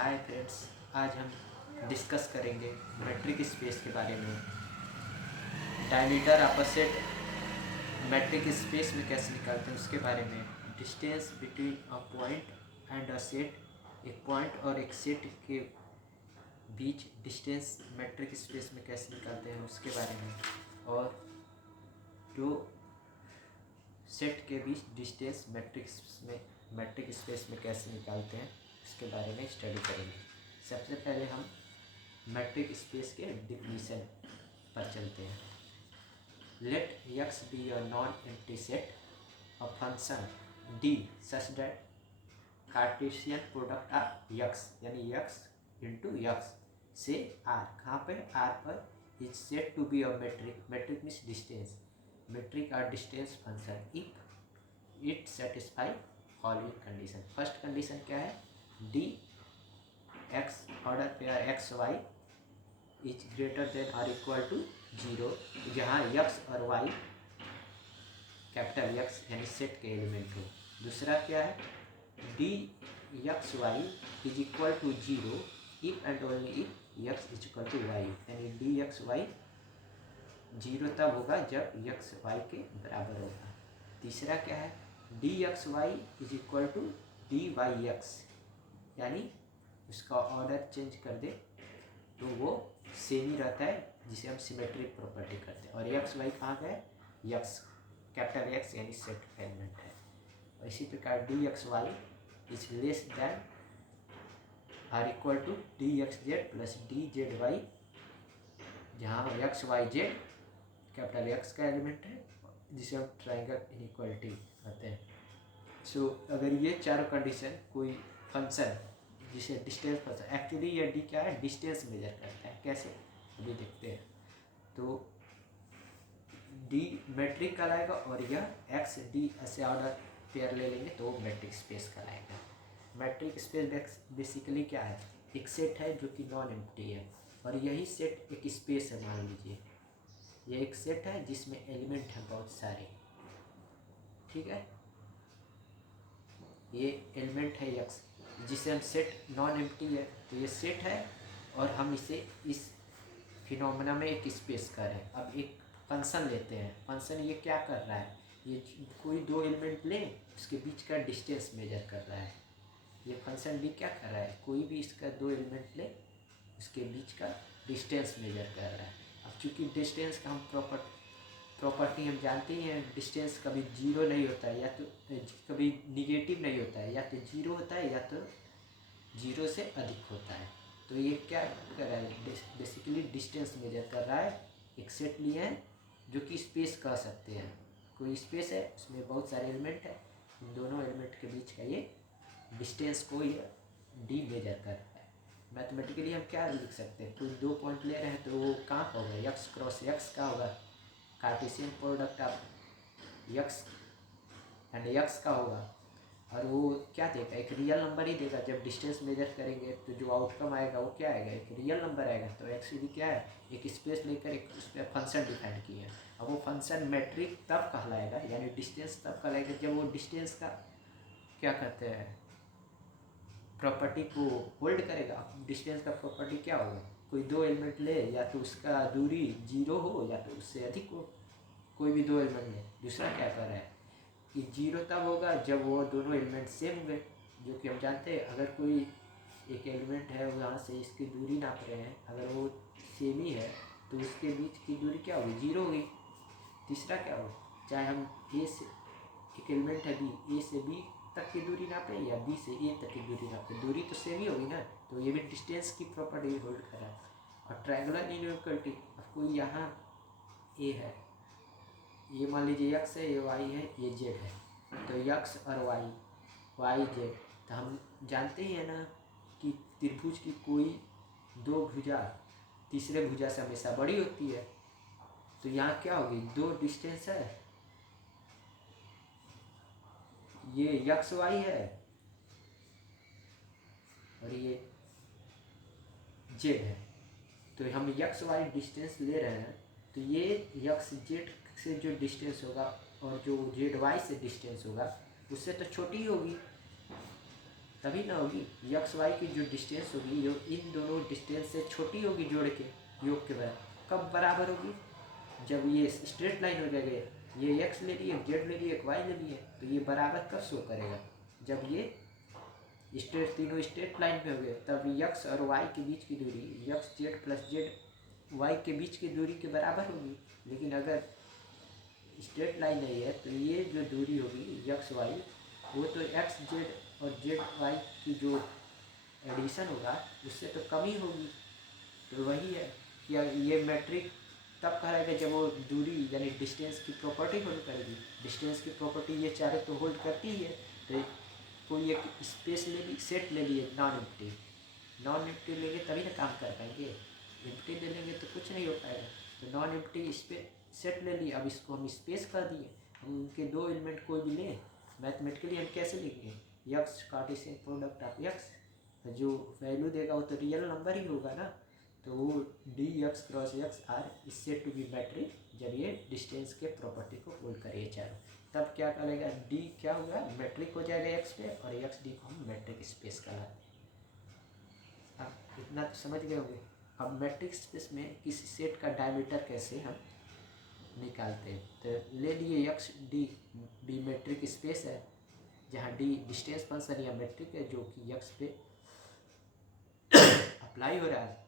Hi friends, आज हम discuss करेंगे मेट्रिक स्पेस के बारे में। Diameter of a set metric space में कैसे निकालते हैं उसके बारे में। Distance between a point and a set, एक पॉइंट और एक सेट के बीच डिस्टेंस मेट्रिक स्पेस में कैसे निकालते हैं उसके बारे में, और दो सेट के बीच डिस्टेंस मेट्रिक स्पेस में कैसे निकालते हैं उसके बारे में स्टडी करेंगे। सबसे पहले हम मेट्रिक स्पेस के डिफिनीशन पर चलते हैं। Let x be a non empty set a function d such that Cartesian product of x यानी x इंटू x से r, कहाँ पे r पर, is set to be a metric means distance, metric और distance function if it satisfy following condition. First condition क्या है, D X order pair X Y is greater than और equal to 0, जहाँ x और y capital X यानी set के element हो। दूसरा क्या है, D X Y is equal to 0 if and only if x is equal to Y, यानी डी एक्स वाई 0 तब होगा जब x y के बराबर होगा। तीसरा क्या है, D X Y is equal to D Y X, यानी उसका ऑर्डर चेंज कर दे तो वो सेम ही रहता है, जिसे हम सिमेट्रिक प्रॉपर्टी करते हैं। और एक्स वाई कहाँ का है, एक्स कैपिटल एक्स यानी सेट एलिमेंट है। और इसी प्रकार D X Y is less than or equal to D X Z plus D Z Y, जहाँ X Y Z capital X का एलिमेंट है, जिसे हम ट्राइंगल इनइक्वालिटी कहते हैं। सो अगर ये चारों कंडीशन कोई फंक्शन जिसे डिस्टेंस फंक्शन, एक्चुअली ये डी क्या है, डिस्टेंस मेजर करता है। कैसे, अभी देखते हैं। तो डी मेट्रिक कहलाएगा और यह एक्स डी ऐसे ऑर्डर पेयर ले लेंगे तो मेट्रिक स्पेस कहलाएगा। मेट्रिक स्पेस बेसिकली क्या है, एक सेट है जो कि नॉन एम्प्टी है, और यही सेट एक स्पेस है। मान लीजिए ये एक सेट है जिसमें एलिमेंट है बहुत सारे, ठीक है, ये एलिमेंट है एक्स जिसे हम सेट नॉन एम्प्टी है, तो ये सेट है और हम इसे इस फिनोमेना में एक स्पेस कर रहे हैं। अब एक फंक्शन लेते हैं, फंक्शन ये क्या कर रहा है, ये कोई दो एलिमेंट ले उसके बीच का डिस्टेंस मेजर कर रहा है। ये फंक्शन डी क्या कर रहा है, कोई भी इसका दो एलिमेंट ले उसके बीच का डिस्टेंस मेजर कर रहा है। अब चूँकि डिस्टेंस का हम प्रॉपर्टी हम जानते ही हैं, डिस्टेंस कभी जीरो नहीं होता है, या तो कभी निगेटिव नहीं होता है, या तो जीरो होता है या तो जीरो से अधिक होता है। तो ये क्या कर रहा है, बेसिकली डिस्टेंस मेजर कर रहा है। एक सेट लिए हैं जो कि स्पेस कह सकते हैं, कोई स्पेस है उसमें बहुत सारे एलिमेंट है, इन दोनों एलिमेंट के बीच का ये डिस्टेंस को ये डी मेजर कर रहा है। मैथमेटिकली हम क्या लिख सकते हैं, कोई दो पॉइंट ले रहे हैं तो वो कहाँ का होगा, एक्स क्रॉस एक्स का होगा, Cartesian product of x and x का होगा, और वो क्या देगा, एक रियल नंबर ही देगा। जब डिस्टेंस मेजर करेंगे तो जो आउटकम आएगा वो क्या आएगा, एक रियल नंबर आएगा। तो एक्चुअली क्या है, एक स्पेस लेकर एक उस पर फंक्शन डिफाइन किया है। अब वो फंक्शन मेट्रिक तब कहलाएगा, यानी डिस्टेंस तब कहलाएगा जब वो डिस्टेंस का क्या कहते हैं, प्रॉपर्टी को होल्ड करेगा। डिस्टेंस का प्रॉपर्टी क्या होगा, कोई दो एलिमेंट ले, या तो उसका दूरी जीरो हो या तो उससे अधिक हो, कोई भी दो एलिमेंट ले। दूसरा क्या कर रहा है कि जीरो तब होगा जब वो दोनों एलिमेंट सेम हुए, जो कि हम जानते हैं अगर कोई एक एलिमेंट है वहाँ से इसकी दूरी नाप रहे हैं, अगर वो सेम ही है तो उसके बीच की दूरी क्या होगी, जीरो होगी। तीसरा क्या होगा, चाहे हम ए से एक एलिमेंट है बी, ए से बी तक की दूरी नापें या बी से ए तक की दूरी नापें, दूरी तो सेम ही होगी ना। तो ये भी डिस्टेंस की प्रॉपर्टी होल्ड कर रहा है। और ट्रायंगुलर इनइक्वालिटी, अब कोई यहाँ ए है, ये मान लीजिए एक्स है, ये वाई है, ये जेड है, तो एक्स और वाई जेड, तो हम जानते ही हैं ना कि त्रिभुज की कोई दो भुजा तीसरे भुजा से हमेशा बड़ी होती है। तो यहाँ क्या होगी, दो डिस्टेंस है, ये एक्स वाई है और ये जेड है। तो हम एक्स वाई डिस्टेंस ले रहे हैं, तो ये एक्स जेड से जो डिस्टेंस होगा और जो जेड वाई से डिस्टेंस होगा उससे तो छोटी ही होगी। तभी ना होगी। यक्स वाई की जो डिस्टेंस होगी जो इन दोनों डिस्टेंस से छोटी होगी जोड़ के योग के बराबर। कब बराबर होगी? जब ये स्ट्रेट लाइन हो जाएगा, ये एक्स ले लिए, जेड ले लिए, एक वाई ले लिए, तो ये बराबर कब शो करेगा? जब ये स्ट्रेट, तीनों स्ट्रेट लाइन पे हो गए, तब यक्स और वाई के बीच की दूरी YX Z plus Z Y के बीच की दूरी के बराबर होगी। लेकिन अगर स्ट्रेट लाइन नहीं है तो ये जो दूरी होगी यक्स वाई, वो तो एक्स जेड और जेड वाई की जो एडिशन होगा उससे तो कम ही होगी। तो वही है कि ये मैट्रिक तब कहेगा जब वो दूरी यानी डिस्टेंस की प्रॉपर्टी होल्ड करेगी। डिस्टेंस की प्रॉपर्टी ये चाहे तो होल्ड करती ही है। तो कोई एक स्पेस ले ली, सेट ले लिए नॉन एम्प्टी, नॉन एम्प्टी लेंगे तभी ना काम कर पाएंगे, एम्प्टी ले लेंगे तो कुछ नहीं हो पाएगा। तो नॉन एम्प्टी सेट ले लिए, अब इसको हम स्पेस कर दिए। हम उनके दो एलिमेंट कोई भी लें, मैथमेटिकली हम कैसे लिखेंगे? X Cartesian product of x, तो जो वैल्यू देगा वो तो रियल नंबर ही होगा ना। तो वो D X cross X R is said to be metric जब ये डिस्टेंस के प्रॉपर्टी को होल्ड करिए चारों। तब क्या करेगा? डी क्या होगा? मैट्रिक हो जाएगा एक्स पे, और एक्स डी को हम मैट्रिक स्पेस करा। अब इतना तो समझ गए होंगे। अब मैट्रिक स्पेस में किसी सेट का डायमीटर कैसे हम निकालते हैं? तो ले लिए x D, D matric space है जहाँ डी डिस्टेंस फंक्शन या मैट्रिक है जो कि एक्स पे अप्लाई हो रहा है,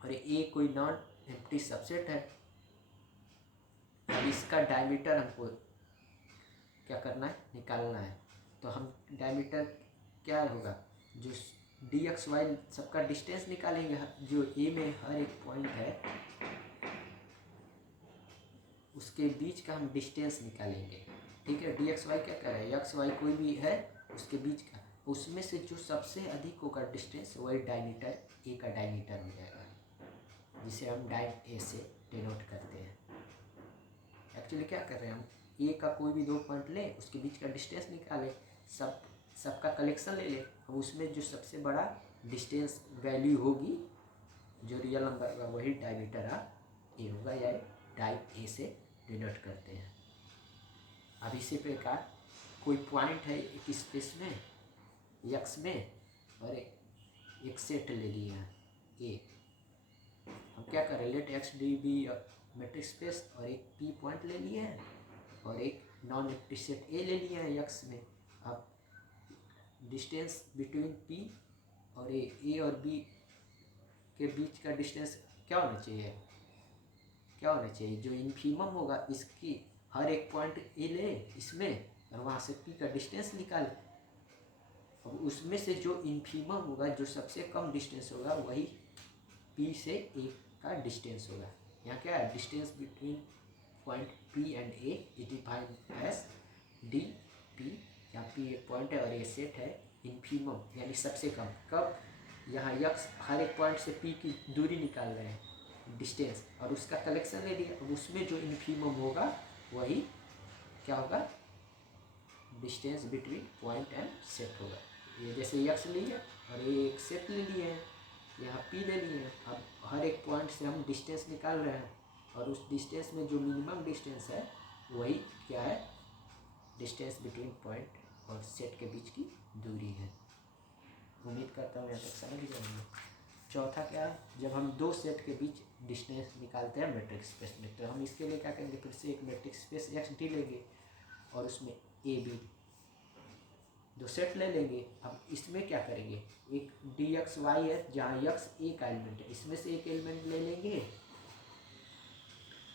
और ए कोई नॉन एम्प्टी सबसेट है। अब इसका डायमीटर हमको क्या करना है? निकालना है। तो हम डायमीटर क्या होगा? जो डी एक्स वाई सबका डिस्टेंस निकालेंगे, जो ए में हर एक पॉइंट है उसके बीच का हम डिस्टेंस निकालेंगे। ठीक है, डी एक्स वाई क्या कर रहा है? एक्स वाई कोई भी है उसके बीच का, उसमें से जो सबसे अधिक होगा डिस्टेंस वही डायमीटर ए का डायमीटर हो जाएगा, जिसे हम डाइन ए से डिनोट करते हैं। एक्चुअली क्या कर रहे हैं हम? ए का कोई भी दो पॉइंट लें, उसके बीच का डिस्टेंस निकालें, सबका कलेक्शन ले लें, अब उसमें जो सबसे बड़ा डिस्टेंस वैल्यू होगी जो रियल नंबर का वही डायमीटर ए होगा, या डाई ए से डिनोट करते हैं। अब इसी प्रकार कोई पॉइंट है एक स्पेस में एक्स में, और एक सेट ले लिया है ए। हम क्या करें? Let X D be metric space, और एक पी पॉइंट ले लिए हैं और एक नॉन एम्प्टी सेट ए ले लिए हैं एक्स में। अब डिस्टेंस बिटवीन पी और ए और बी के बीच का डिस्टेंस क्या होना चाहिए? क्या होना चाहिए? जो इन्फीमम होगा इसकी हर एक पॉइंट ए ले इसमें, और वहाँ से पी का डिस्टेंस निकाले। अब उसमें से जो इन्फीमम होगा, जो सबसे कम डिस्टेंस होगा, वही पी से ए का डिस्टेंस होगा। यहाँ क्या है? Distance between point P and A is defined as D P. यहाँ पी एक पॉइंट है और ए सेट है इन्फीमम यानी सबसे कम। कब? यहाँ यक्स हर एक पॉइंट से पी की दूरी निकाल रहे हैं डिस्टेंस, और उसका कलेक्शन ले लिया। अब उसमें जो इन्फीमम होगा वही क्या होगा? Distance between point and set होगा। ये जैसे यक्स लिए और ये एक सेट ले लिए हैं, यहाँ पी ले लिए हैं। अब हर एक पॉइंट से हम डिस्टेंस निकाल रहे हैं, और उस डिस्टेंस में जो मिनिमम डिस्टेंस है वही क्या है? डिस्टेंस बिटवीन पॉइंट और सेट के बीच की दूरी है। उम्मीद करता हूँ यहाँ तक समझ गए होंगे। चौथा क्या है? जब हम दो सेट के बीच डिस्टेंस निकालते हैं मैट्रिक स्पेस में, तो हम इसके लिए क्या करेंगे? फिर से एक मैट्रिक स्पेस एक्स डी लेंगे और उसमें ए बी दो सेट ले लेंगे। अब इसमें क्या करेंगे? एक डी एक्स वाई है जहाँ एक्स ए का एलिमेंट है, इसमें से एक एलिमेंट ले लेंगे,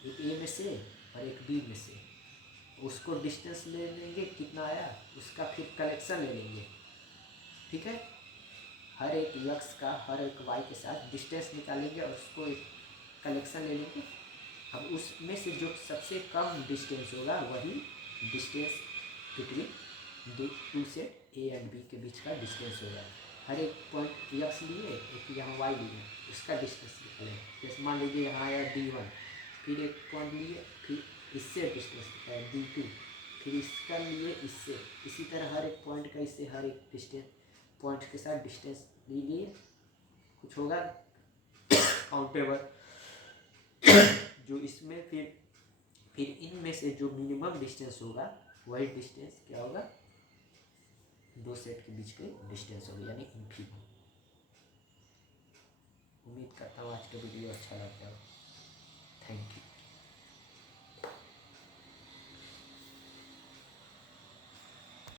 एक ए में से और एक बी में से, उसको डिस्टेंस ले लेंगे कितना आया उसका, फिर कलेक्शन ले लेंगे। ठीक है, हर एक एक्स का हर एक वाई के साथ डिस्टेंस निकालेंगे और उसको एक कलेक्शन ले लेंगे। अब उसमें से जो सबसे कम डिस्टेंस होगा वही distance between two set A and B के बीच का डिस्टेंस होगा। हर एक पॉइंट एक्स लिए, एक यहाँ वाई लिए, उसका डिस्टेंस निकालें। जैसे मान लीजिए यहाँ आया D1, फिर एक पॉइंट लिए, फिर इससे डिस्टेंस निकालें D2, फिर इसका लिए इससे, इसी तरह हर एक पॉइंट का इससे हर एक डिस्टेंस पॉइंट के साथ डिस्टेंस लीजिए। कुछ होगा काउंटेबल जो इसमें फिर इनमें से जो मिनिमम डिस्टेंस होगा वही डिस्टेंस क्या होगा? दो सेट के बीच की डिस्टेंस होगी, यानी इन्फिनिटी। उम्मीद करता हूँ आज का वीडियो अच्छा लगा। Thank you.